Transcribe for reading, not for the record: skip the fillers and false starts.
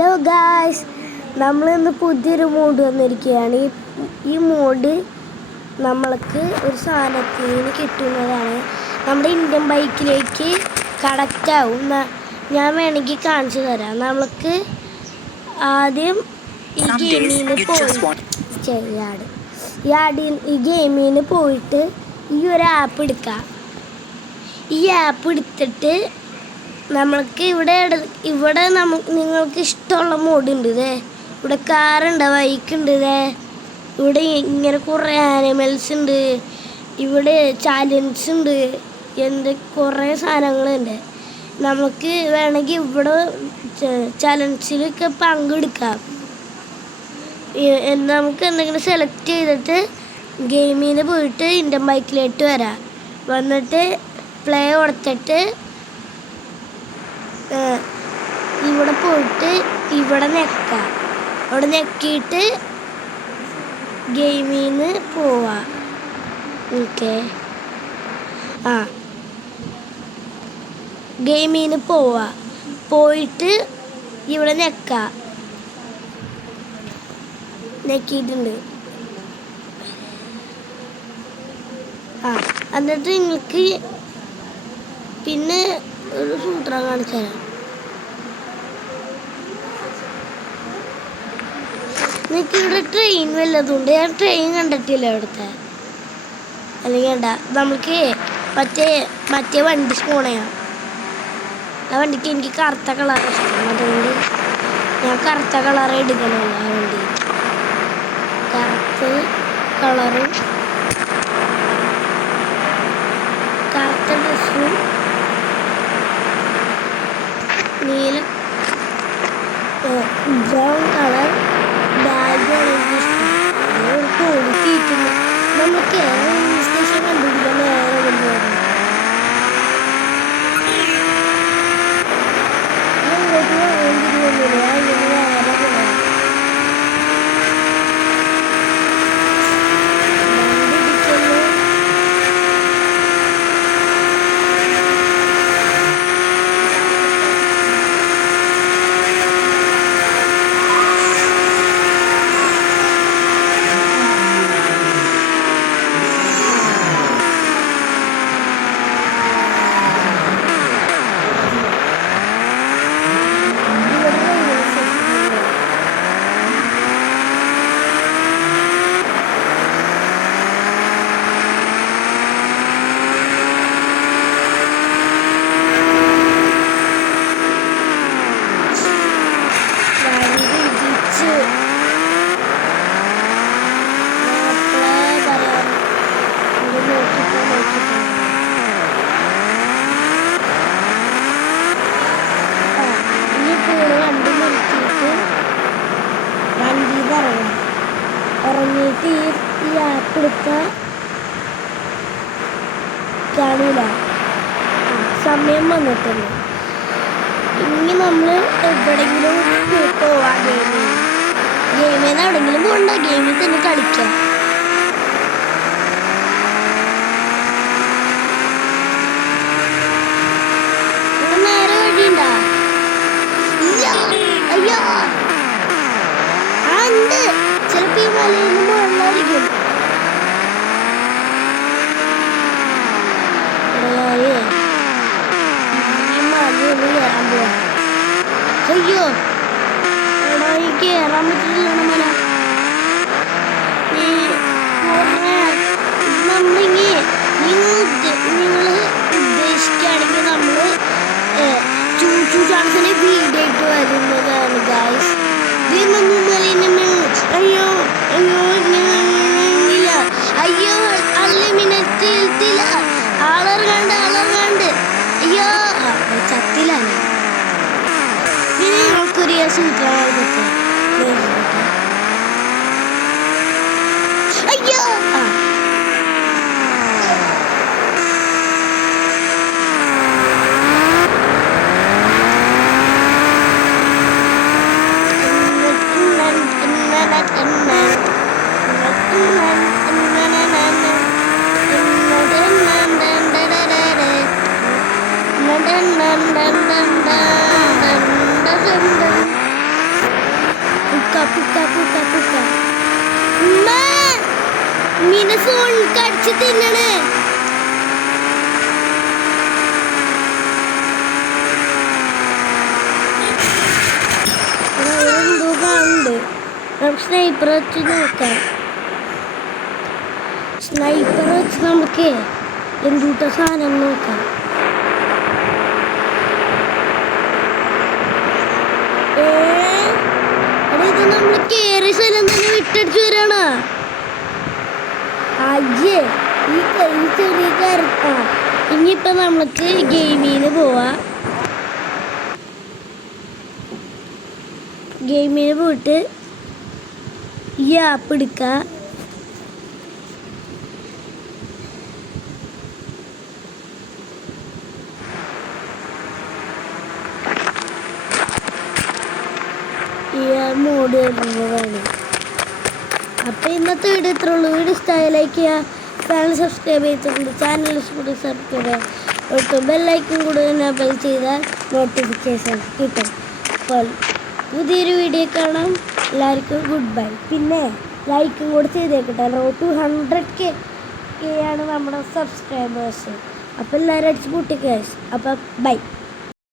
Hello guys, നമ്മളിന്ന് പുതിയൊരു mode വന്നിരിക്കുകയാണ്. ഈ മോഡ് നമ്മൾക്ക് ഒരു സാധനത്തിൽ നിന്ന് കിട്ടുന്നതാണ്. നമ്മുടെ ഇന്ത്യൻ ബൈക്കിലേക്ക് കണക്റ്റ് ആവും. ഞാൻ വേണമെങ്കിൽ കാണിച്ചു തരാം. നമ്മൾക്ക് ആദ്യം ഈ ഗെയിമിന് പോയിട്ട് ഈ ഒരു ആപ്പ് എടുക്കാം. ഈ ആപ്പ് എടുത്തിട്ട് നമ്മൾക്ക് ഇവിടെ നിങ്ങൾക്ക് ഇഷ്ടമുള്ള മോഡുണ്ട്. ഇവിടെ കാറുണ്ട്, ബൈക്കുണ്ട്, ഇവിടെ ഇങ്ങനെ കുറേ ആനിമൽസ് ഉണ്ട്, ഇവിടെ ചാലഞ്ച് ഉണ്ട്, കുറേ സാധനങ്ങളുണ്ട്. നമുക്ക് വേണമെങ്കിൽ ഇവിടെ ചലഞ്ചിലൊക്കെ പങ്കെടുക്കാം. നമുക്ക് എന്തെങ്കിലും സെലക്ട് ചെയ്തിട്ട് ഗെയിമിന് പോയിട്ട് ഇന്ത്യൻ ബൈക്കിലേക്ക് വന്നിട്ട് പ്ലേ കൊടുത്തിട്ട് ഇവിടെ പോയിട്ട് ഇവിടെ ഞെക്കാം. അവിടെ ഞെക്കിയിട്ട് ഗെയിമിന്ന് പോവാം. ഓക്കെ, ഗെയിമിന് പോയിട്ട് ഇവിടെ ഞെക്കിയിട്ടുണ്ട്. എന്നിട്ട് നിങ്ങൾക്ക് പിന്നെ ഒരു സൂത്രം കാണിച്ചു തരാം. നിങ്ങൾക്ക് ഇവിടെ ട്രെയിൻ വല്ലതുണ്ട്. ഞാൻ ട്രെയിൻ കണ്ടിട്ടില്ല ഇവിടുത്തെ. അല്ലെങ്കിൽ വേണ്ട, നമുക്ക് മറ്റേ വണ്ടി പോണയാ. ആ വണ്ടിക്ക് എനിക്ക് കറുത്ത കളർ ഇഷ്ടം, അതുകൊണ്ട് ഞാൻ കറുത്ത കളർ എടുക്കണമല്ലോ. ആ വണ്ടി കറുത്ത കളറും കറുത്ത ഡ്രസ്സും നീല ബ്രൗൺ കളർ ബാഗാണ് എനിക്ക് ഇഷ്ടം. നമുക്ക് റെയിൽവേ സ്റ്റേഷൻ കണ്ടുപിടിക്കാൻ നേരെ കൊണ്ടുപോകണം. അങ്ങോട്ട് പോകാൻ ഇറങ്ങിയിട്ട് ഈ ആപ്പ് എടുത്താൽ കാണൂല. സമയം വന്നിട്ടുണ്ട്. ഇനി നമ്മൾ എവിടെയെങ്കിലും പോവാ. ഗെയിമിൽ എവിടെയെങ്കിലും പോകണ്ട, ഗെയിമിൽ തന്നെ കളിക്കാം. നേരെ വഴിയുണ്ടാ? അയ്യോ, ഉണ്ട്. ചിലപ്പോൾ ഈ മലയിൽ നിന്ന് വെള്ളമായിരിക്കും. ഈ മലയൊന്ന് കയറാൻ പോവാ. അയ്യോ എടാ, ഈ കയറാൻ പറ്റില്ല മല. നിങ്ങൾ ഉദ്ദേശിക്കുകയാണെങ്കിൽ നമ്മൾ ചൂച്ചു ചാൻസിന് വീഡിയോ ആയിട്ട് വരുന്നതാണ് ഗായ്സ്. അയ്യോ അയ്യോ ഇല്ല, അയ്യോ അൺലിമിറ്റഡ് ആളറിയാണ്ട് അയ്യോ ചത്തിലാണ്. ഇനി നമുക്കൊരു സൂത്രമായിട്ട് അയ്യോ ഫോൺ കടിച്ച് തിന്നണേ. എന്തോ കാണുന്നുണ്ട്. നമുക്ക് സ്നൈപ്പർ വെച്ച് നോക്കാം. സ്നൈപ്പർ വെച്ച് നമുക്ക് എന്തുട്ട സാധനം നോക്കാം. ഇത് നമ്മൾ കേറിയ സ്ഥലം തന്നെ വിട്ടടിച്ചു വരാണ്. അയ്യേ ഈ ചെറിയ കറുത്താ. ഇനിയിപ്പോ നമുക്ക് ഗെയിമിന് പോവാ. ഗെയിമിന് പോയിട്ട് ഈ ആപ്പ് എടുക്ക. ഈ മോഡ് വരുന്നതാണ്. അപ്പം ഇന്നത്തെ വീഡിയോ ഇത്ര ഉള്ളൂ. വീഡിയോ ഇഷ്ടമായി ലൈക്ക് ചെയ്യുക, ചാനൽ സബ്സ്ക്രൈബ് ചെയ്തിട്ടുണ്ട്. ചാനൽ കൂടി സബ്സ്ക്രൈബ് ചെയ്യുക, ബെല്ലൈക്കൻ കൂടി എനേബിൾ ചെയ്താൽ നോട്ടിഫിക്കേഷൻ കിട്ടും. അപ്പോൾ പുതിയൊരു വീഡിയോ കാണാം. എല്ലാവർക്കും ഗുഡ് ബൈ. പിന്നെ ലൈക്കും കൂടി ചെയ്തേക്കട്ടെ. റോഡ് ടു 100K ആണ് നമ്മുടെ സബ്സ്ക്രൈബേഴ്സ്. അപ്പോൾ എല്ലാവരും അടിച്ച് കൂട്ടിക്കുക. അപ്പം ബൈ.